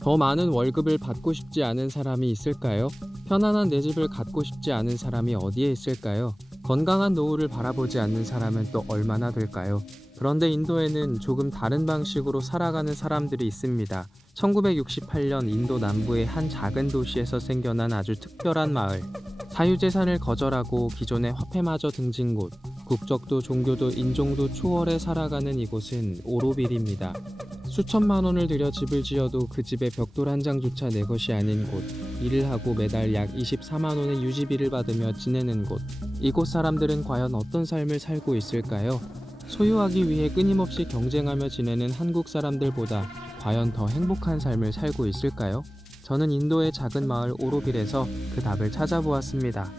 더 많은 월급을 받고 싶지 않은 사람이 있을까요? 편안한 내 집을 갖고 싶지 않은 사람이 어디에 있을까요? 건강한 노후를 바라보지 않는 사람은 또 얼마나 될까요? 그런데 인도에는 조금 다른 방식으로 살아가는 사람들이 있습니다. 1968년 인도 남부의 한 작은 도시에서 생겨난 아주 특별한 마을. 사유재산을 거절하고 기존의 화폐마저 등진 곳, 국적도 종교도 인종도 초월해 살아가는 이곳은 오로빌입니다. 수천만 원을 들여 집을 지어도 그 집에 벽돌 한 장조차 내 것이 아닌 곳, 일을 하고 매달 약 24만 원의 유지비를 받으며 지내는 곳. 이곳 사람들은 과연 어떤 삶을 살고 있을까요? 소유하기 위해 끊임없이 경쟁하며 지내는 한국 사람들보다 과연 더 행복한 삶을 살고 있을까요? 저는 인도의 작은 마을 오로빌에서 그 답을 찾아보았습니다.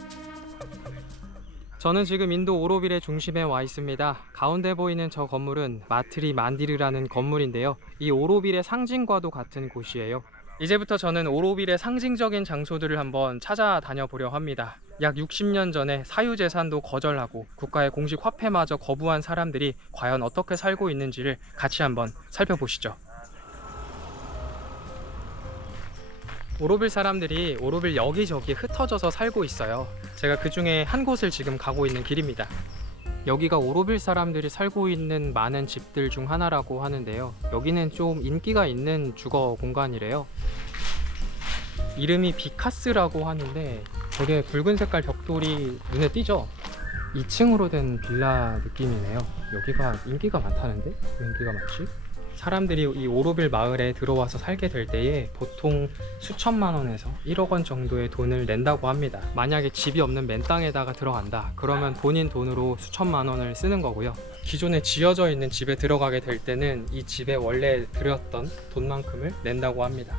저는 지금 인도 오로빌의 중심에 와 있습니다. 가운데 보이는 저 건물은 마트리 만디르라는 건물인데요. 이 오로빌의 상징과도 같은 곳이에요. 이제부터 저는 오로빌의 상징적인 장소들을 한번 찾아다녀 보려 합니다. 약 60년 전에 사유재산도 거절하고 국가의 공식 화폐마저 거부한 사람들이 과연 어떻게 살고 있는지를 같이 한번 살펴보시죠. 오로빌 사람들이 오로빌 여기저기 흩어져서 살고 있어요. 제가 그 중에 한 곳을 지금 가고 있는 길입니다. 여기가 오로빌 사람들이 살고 있는 많은 집들 중 하나라고 하는데요. 여기는 좀 인기가 있는 주거 공간이래요. 이름이 비카스라고 하는데 되게 붉은 색깔 벽돌이 눈에 띄죠? 2층으로 된 빌라 느낌이네요. 여기가 인기가 많다는데? 왜 인기가 많지? 사람들이 이 오로빌 마을에 들어와서 살게 될 때에 보통 수천만 원에서 1억 원 정도의 돈을 낸다고 합니다. 만약에 집이 없는 맨 땅에다가 들어간다 그러면 본인 돈으로 수천만 원을 쓰는 거고요. 기존에 지어져 있는 집에 들어가게 될 때는 이 집에 원래 들였던 돈만큼을 낸다고 합니다.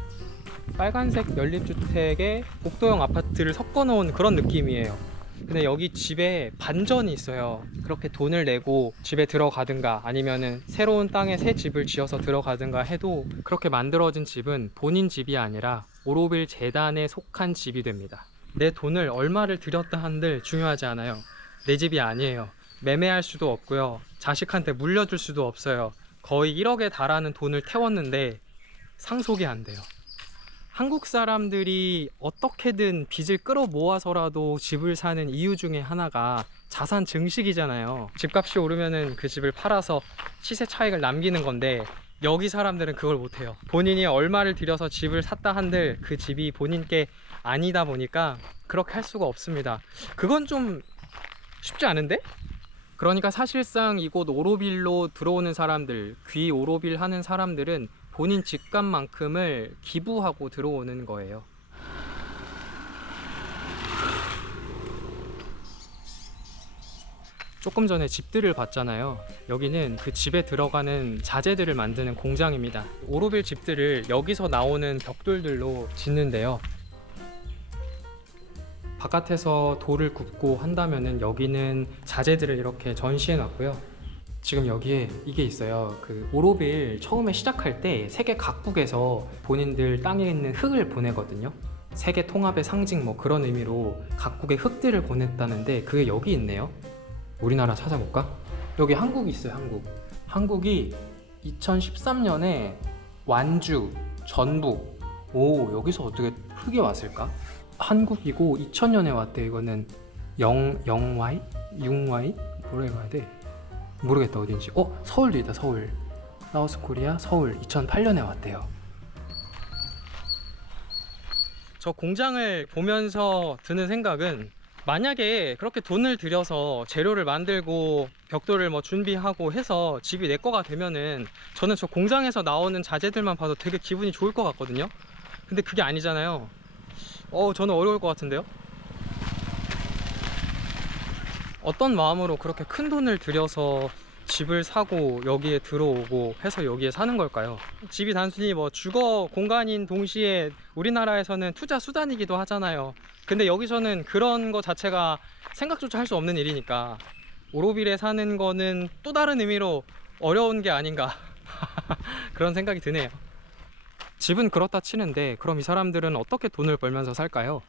빨간색 연립주택에 복도형 아파트를 섞어 놓은 그런 느낌이에요. 근데 여기 집에 반전이 있어요. 그렇게 돈을 내고 집에 들어가든가 아니면은 새로운 땅에 새 집을 지어서 들어가든가 해도 그렇게 만들어진 집은 본인 집이 아니라 오로빌 재단에 속한 집이 됩니다. 내 돈을 얼마를 들였다 한들 중요하지 않아요. 내 집이 아니에요. 매매할 수도 없고요. 자식한테 물려줄 수도 없어요. 거의 1억에 달하는 돈을 태웠는데 상속이 안 돼요. 한국 사람들이 어떻게든 빚을 끌어 모아서라도 집을 사는 이유 중에 하나가 자산 증식이잖아요. 집값이 오르면은 그 집을 팔아서 시세 차익을 남기는 건데 여기 사람들은 그걸 못해요. 본인이 얼마를 들여서 집을 샀다 한들 그 집이 본인께 아니다 보니까 그렇게 할 수가 없습니다. 그건 좀 쉽지 않은데? 그러니까 사실상 이곳 오로빌로 들어오는 사람들, 귀 오로빌 하는 사람들은 본인 집값만큼을 기부하고 들어오는 거예요. 조금 전에 집들을 봤잖아요. 여기는 그 집에 들어가는 자재들을 만드는 공장입니다. 오로빌 집들을 여기서 나오는 벽돌들로 짓는데요. 바깥에서 돌을 굽고 한다면은 여기는 자재들을 이렇게 전시해 놨고요. 지금 여기에 이게 있어요. 그 오로빌 처음에 시작할 때 세계 각국에서 본인들 땅에 있는 흙을 보내거든요. 세계 통합의 상징 뭐 그런 의미로 각국의 흙들을 보냈다는데 그게 여기 있네요. 우리나라 찾아볼까? 여기 한국이 있어요. 한국이 2013년에 완주, 전북. 오, 여기서 어떻게 흙이 왔을까? 한국이고 2000년에 왔대. 이거는 영와이? 융와이? 뭐라 해야 돼? 모르겠다 어딘지. 서울도 있다. 서울. 사우스코리아 서울 2008년에 왔대요. 저 공장을 보면서 드는 생각은 만약에 그렇게 돈을 들여서 재료를 만들고 벽돌을 뭐 준비하고 해서 집이 내 거가 되면은 저는 저 공장에서 나오는 자재들만 봐도 되게 기분이 좋을 것 같거든요. 근데 그게 아니잖아요. 저는 어려울 것 같은데요. 어떤 마음으로 그렇게 큰 돈을 들여서 집을 사고 여기에 들어오고 해서 여기에 사는 걸까요? 집이 단순히 뭐 주거 공간인 동시에 우리나라에서는 투자 수단이기도 하잖아요. 근데 여기서는 그런 거 자체가 생각조차 할 수 없는 일이니까 오로빌에 사는 거는 또 다른 의미로 어려운 게 아닌가 그런 생각이 드네요. 집은 그렇다 치는데 그럼 이 사람들은 어떻게 돈을 벌면서 살까요?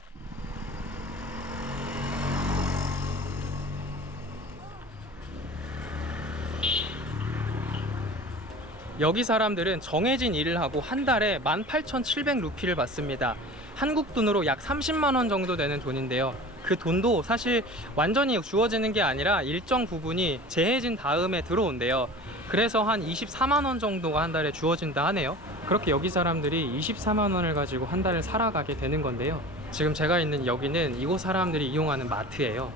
여기 사람들은 정해진 일을 하고 한 달에 18,700루피를 받습니다. 한국 돈으로 약 30만 원 정도 되는 돈인데요. 그 돈도 사실 완전히 주어지는 게 아니라 일정 부분이 재해진 다음에 들어온대요. 그래서 한 24만 원 정도가 한 달에 주어진다 하네요. 그렇게 여기 사람들이 24만 원을 가지고 한 달을 살아가게 되는 건데요. 지금 제가 있는 여기는 이곳 사람들이 이용하는 마트예요.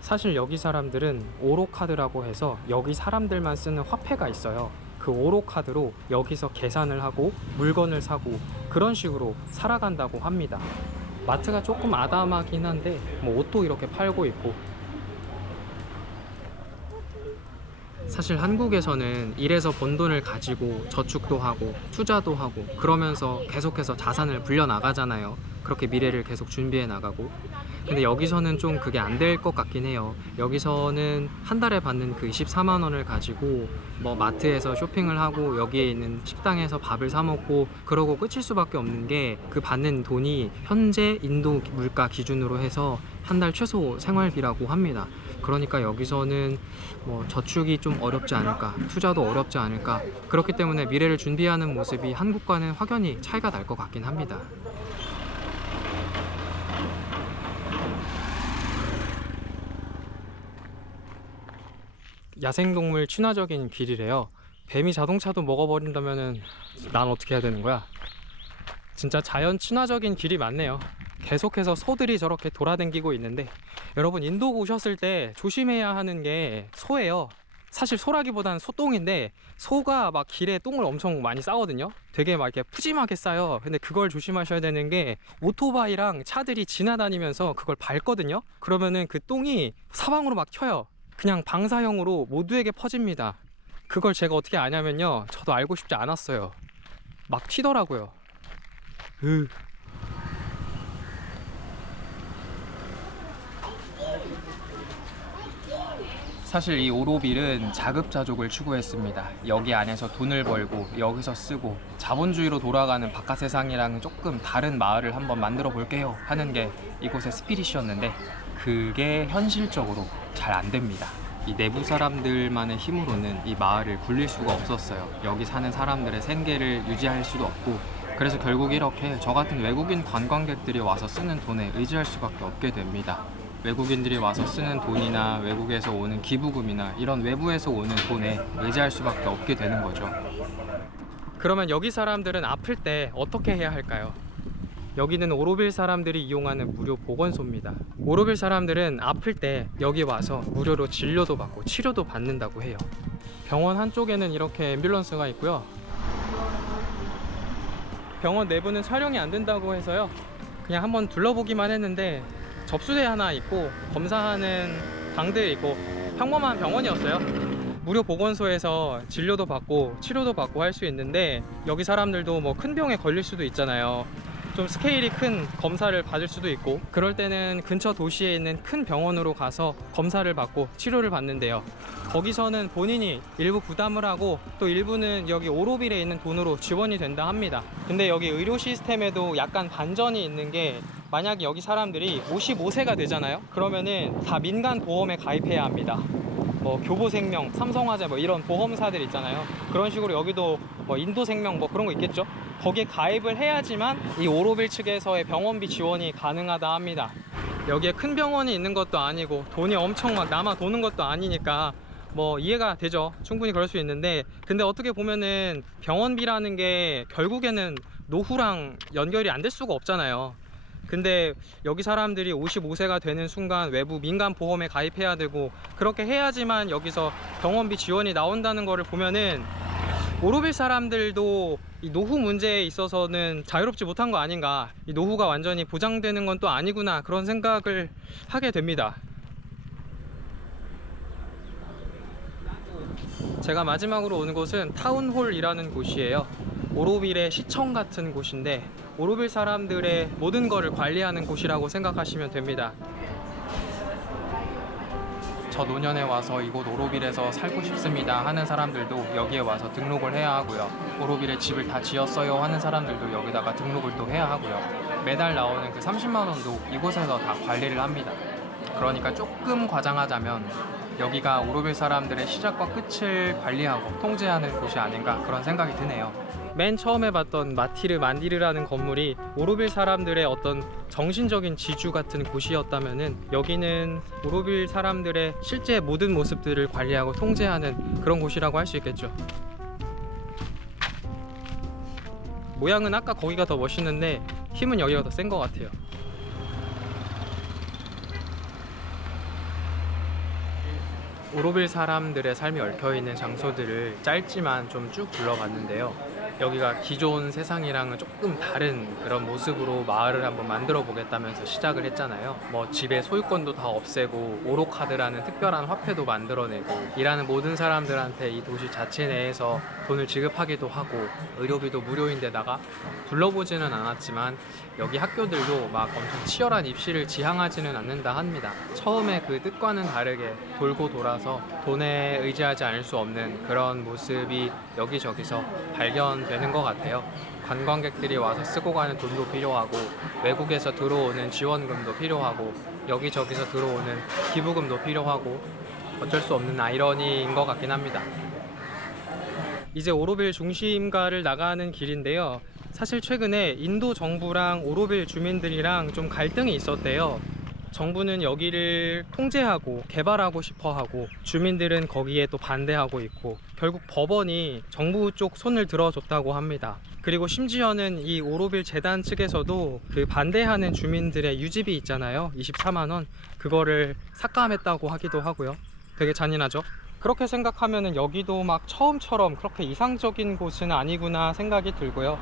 사실 여기 사람들은 오로카드라고 해서 여기 사람들만 쓰는 화폐가 있어요. 그 오로카드로 여기서 계산을 하고 물건을 사고 그런 식으로 살아간다고 합니다. 마트가 조금 아담하긴 한데 뭐 옷도 이렇게 팔고 있고, 사실 한국에서는 일해서 번 돈을 가지고 저축도 하고 투자도 하고 그러면서 계속해서 자산을 불려 나가잖아요. 그렇게 미래를 계속 준비해 나가고. 근데 여기서는 좀 그게 안 될 것 같긴 해요. 여기서는 한 달에 받는 그 24만 원을 가지고 뭐 마트에서 쇼핑을 하고 여기에 있는 식당에서 밥을 사 먹고 그러고 끝일 수밖에 없는 게, 그 받는 돈이 현재 인도 물가 기준으로 해서 한 달 최소 생활비라고 합니다. 그러니까 여기서는 뭐 저축이 좀 어렵지 않을까, 투자도 어렵지 않을까, 그렇기 때문에 미래를 준비하는 모습이 한국과는 확연히 차이가 날 것 같긴 합니다. 야생동물 친화적인 길이래요. 뱀이 자동차도 먹어버린다면은 난 어떻게 해야 되는 거야? 진짜 자연 친화적인 길이 많네요. 계속해서 소들이 저렇게 돌아다니고 있는데, 여러분 인도 오셨을 때 조심해야 하는 게 소예요. 사실 소라기보다는 소똥인데, 소가 막 길에 똥을 엄청 많이 싸거든요. 되게 막 이렇게 푸짐하게 싸요. 근데 그걸 조심하셔야 되는 게, 오토바이랑 차들이 지나다니면서 그걸 밟거든요. 그러면은 그 똥이 사방으로 막 튀어요. 그냥 방사형으로 모두에게 퍼집니다. 그걸 제가 어떻게 아냐면요, 저도 알고 싶지 않았어요. 막 튀더라고요. 사실 이 오로빌은 자급자족을 추구했습니다. 여기 안에서 돈을 벌고 여기서 쓰고 자본주의로 돌아가는 바깥 세상이랑 조금 다른 마을을 한번 만들어 볼게요 하는 게 이곳의 스피릿이었는데, 그게 현실적으로 잘 안 됩니다. 이 내부 사람들만의 힘으로는 이 마을을 굴릴 수가 없었어요. 여기 사는 사람들의 생계를 유지할 수도 없고, 그래서 결국 이렇게 저 같은 외국인 관광객들이 와서 쓰는 돈에 의지할 수밖에 없게 됩니다. 외국인들이 와서 쓰는 돈이나 외국에서 오는 기부금이나 이런 외부에서 오는 돈에 의지할 수밖에 없게 되는 거죠. 그러면 여기 사람들은 아플 때 어떻게 해야 할까요? 여기는 오로빌 사람들이 이용하는 무료 보건소입니다. 오로빌 사람들은 아플 때 여기 와서 무료로 진료도 받고 치료도 받는다고 해요. 병원 한쪽에는 이렇게 앰뷸런스가 있고요. 병원 내부는 촬영이 안 된다고 해서요, 그냥 한번 둘러보기만 했는데 접수대 하나 있고 검사하는 방들 있고 평범한 병원이었어요. 무료 보건소에서 진료도 받고 치료도 받고 할 수 있는데, 여기 사람들도 뭐 큰 병에 걸릴 수도 있잖아요. 좀 스케일이 큰 검사를 받을 수도 있고, 그럴 때는 근처 도시에 있는 큰 병원으로 가서 검사를 받고 치료를 받는데요. 거기서는 본인이 일부 부담을 하고 또 일부는 여기 오로빌에 있는 돈으로 지원이 된다 합니다. 근데 여기 의료 시스템에도 약간 반전이 있는 게, 만약에 여기 사람들이 55세가 되잖아요. 그러면은 다 민간 보험에 가입해야 합니다. 뭐 교보생명, 삼성화재 뭐 이런 보험사들 있잖아요. 그런 식으로 여기도 뭐 인도생명 뭐 그런 거 있겠죠. 거기에 가입을 해야지만 이 오로빌 측에서의 병원비 지원이 가능하다 합니다. 여기에 큰 병원이 있는 것도 아니고 돈이 엄청 막 남아 도는 것도 아니니까 뭐 이해가 되죠. 충분히 그럴 수 있는데, 근데 어떻게 보면은 병원비라는 게 결국에는 노후랑 연결이 안 될 수가 없잖아요. 근데 여기 사람들이 55세가 되는 순간 외부 민간 보험에 가입해야 되고, 그렇게 해야지만 여기서 병원비 지원이 나온다는 거를 보면은 오로빌 사람들도 이 노후 문제에 있어서는 자유롭지 못한 거 아닌가, 이 노후가 완전히 보장되는 건 또 아니구나, 그런 생각을 하게 됩니다. 제가 마지막으로 온 곳은 타운홀이라는 곳이에요. 오로빌의 시청 같은 곳인데, 오로빌 사람들의 모든 거를 관리하는 곳이라고 생각하시면 됩니다. 저 노년에 와서 이곳 오로빌에서 살고 싶습니다 하는 사람들도 여기에 와서 등록을 해야 하고요. 오로빌에 집을 다 지었어요 하는 사람들도 여기다가 등록을 또 해야 하고요. 매달 나오는 그 30만 원도 이곳에서 다 관리를 합니다. 그러니까 조금 과장하자면 여기가 오로빌 사람들의 시작과 끝을 관리하고 통제하는 곳이 아닌가 그런 생각이 드네요. 맨 처음에 봤던 마티르 만디르라는 건물이 오로빌 사람들의 어떤 정신적인 지주 같은 곳이었다면은 여기는 오로빌 사람들의 실제 모든 모습들을 관리하고 통제하는 그런 곳이라고 할 수 있겠죠. 모양은 아까 거기가 더 멋있는데 힘은 여기가 더 센 것 같아요. 오로빌 사람들의 삶이 얽혀있는 장소들을 짧지만 좀 쭉 둘러봤는데요. 여기가 기존 세상이랑은 조금 다른 그런 모습으로 마을을 한번 만들어 보겠다면서 시작을 했잖아요. 뭐 집의 소유권도 다 없애고 오로카드라는 특별한 화폐도 만들어내고 일하는 모든 사람들한테 이 도시 자체 내에서 돈을 지급하기도 하고 의료비도 무료인데다가 둘러보지는 않았지만 여기 학교들도 막 엄청 치열한 입시를 지향하지는 않는다 합니다. 처음에 그 뜻과는 다르게 돌고 돌아서 돈에 의지하지 않을 수 없는 그런 모습이 여기저기서 발견되는 것 같아요. 관광객들이 와서 쓰고 가는 돈도 필요하고 외국에서 들어오는 지원금도 필요하고 여기저기서 들어오는 기부금도 필요하고 어쩔 수 없는 아이러니인 것 같긴 합니다. 이제 오로빌 중심가를 나가는 길인데요. 사실 최근에 인도 정부랑 오로빌 주민들이랑 좀 갈등이 있었대요. 정부는 여기를 통제하고 개발하고 싶어 하고 주민들은 거기에 또 반대하고 있고 결국 법원이 정부 쪽 손을 들어줬다고 합니다. 그리고 심지어는 이 오로빌 재단 측에서도 그 반대하는 주민들의 유지비 있잖아요. 24만 원 그거를 삭감했다고 하기도 하고요. 되게 잔인하죠. 그렇게 생각하면은 여기도 막 처음처럼 그렇게 이상적인 곳은 아니구나 생각이 들고요.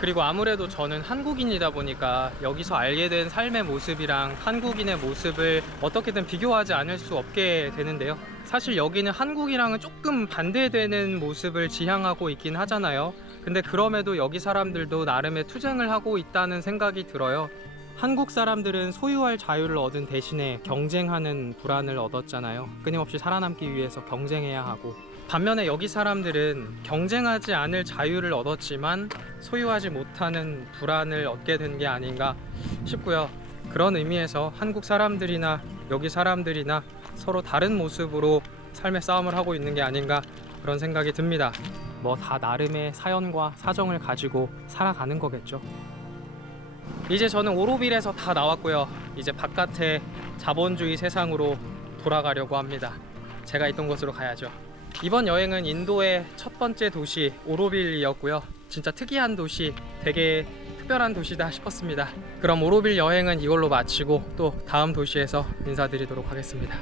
그리고 아무래도 저는 한국인이다 보니까 여기서 알게 된 삶의 모습이랑 한국인의 모습을 어떻게든 비교하지 않을 수 없게 되는데요. 사실 여기는 한국이랑은 조금 반대되는 모습을 지향하고 있긴 하잖아요. 근데 그럼에도 여기 사람들도 나름의 투쟁을 하고 있다는 생각이 들어요. 한국 사람들은 소유할 자유를 얻은 대신에 경쟁하는 불안을 얻었잖아요. 끊임없이 살아남기 위해서 경쟁해야 하고, 반면에 여기 사람들은 경쟁하지 않을 자유를 얻었지만 소유하지 못하는 불안을 얻게 된 게 아닌가 싶고요. 그런 의미에서 한국 사람들이나 여기 사람들이나 서로 다른 모습으로 삶의 싸움을 하고 있는 게 아닌가 그런 생각이 듭니다. 뭐 다 나름의 사연과 사정을 가지고 살아가는 거겠죠. 이제 저는 오로빌에서 다 나왔고요. 이제 바깥의 자본주의 세상으로 돌아가려고 합니다. 제가 있던 곳으로 가야죠. 이번 여행은 인도의 첫 번째 도시 오로빌이었고요. 진짜 특이한 도시, 되게 특별한 도시다 싶었습니다. 그럼 오로빌 여행은 이걸로 마치고 또 다음 도시에서 인사드리도록 하겠습니다.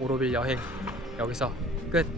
오로빌 여행 여기서 끝.